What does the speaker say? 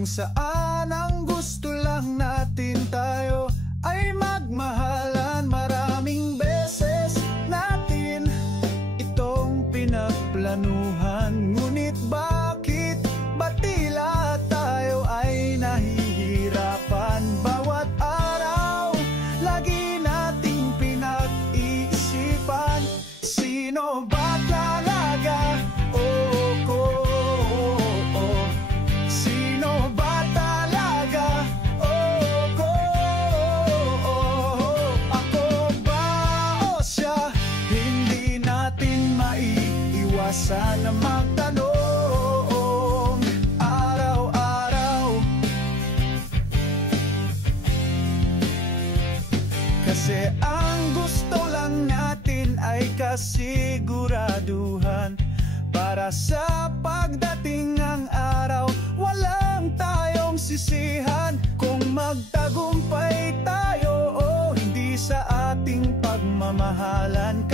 Kung saan ang gusto lang natin tayo ay magmahalan. Maraming beses natin itong pinagplanuhan, ngunit bakit ba tila tayo ay nahihirapan? Bawat araw lagi nating pinag-iisipan, sino ba talaga? Sino ba talaga? Ako ba o siya? Hindi natin maiiwasan na magtanong araw-araw, kasi ang gusto lang natin ay kasiguraduhan. Para sa pagdating ng araw, walang tayong sisihan kung magtagumpay tayo o hindi sa ating pagmamahalan.